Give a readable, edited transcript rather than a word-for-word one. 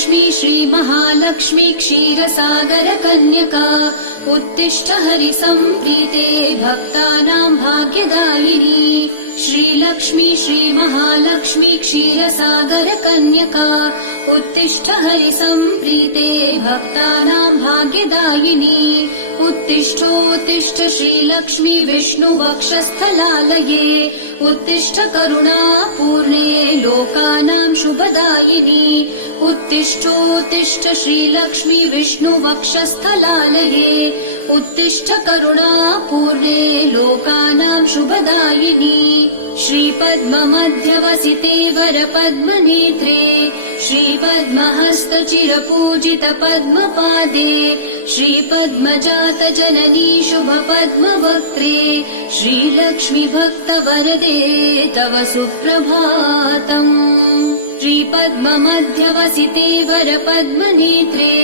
श्रीलक्ष्मी श्रीमहालक्ष्मी क्षीरसागरकन्यका उत्तिष्ठ हरिसम्प्रीते भक्तानां भाग्यदायिनी। श्रीलक्ष्मी श्रीमहालक्ष्मी क्षीरसागरकन्यका उत्तिष्ठ हरिसम्प्रीते भक्तानां भाग्यदायिनी। उत्तिष्ठोत्तिष्ठ श्रीलक्ष्मी विष्णुवक्षस्थलालये उत्तिष्ठ करुणापूर्णे लोकानां शुभदायिनी। उत्तिष्ठोत्तिष्ठ श्रीलक्ष्मी विष्णुवक्षस्थलालये उत्तिष्ठ करुणापूर्णे लोकानां शुभदायिनी। श्रीपद्ममध्यवसिते वरपद्मनेत्रे श्रीपद्महस्तचिरपूजित पद्मपादे श्रीपद्मजातजननी शुभपद्मवक्त्रे श्रीलक्ष्मी भक्तवरदे तव सुप्रभातम्। श्रीपद्ममध्यवसिते वरपद्मनेत्रे